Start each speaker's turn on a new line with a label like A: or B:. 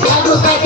A: Gracias.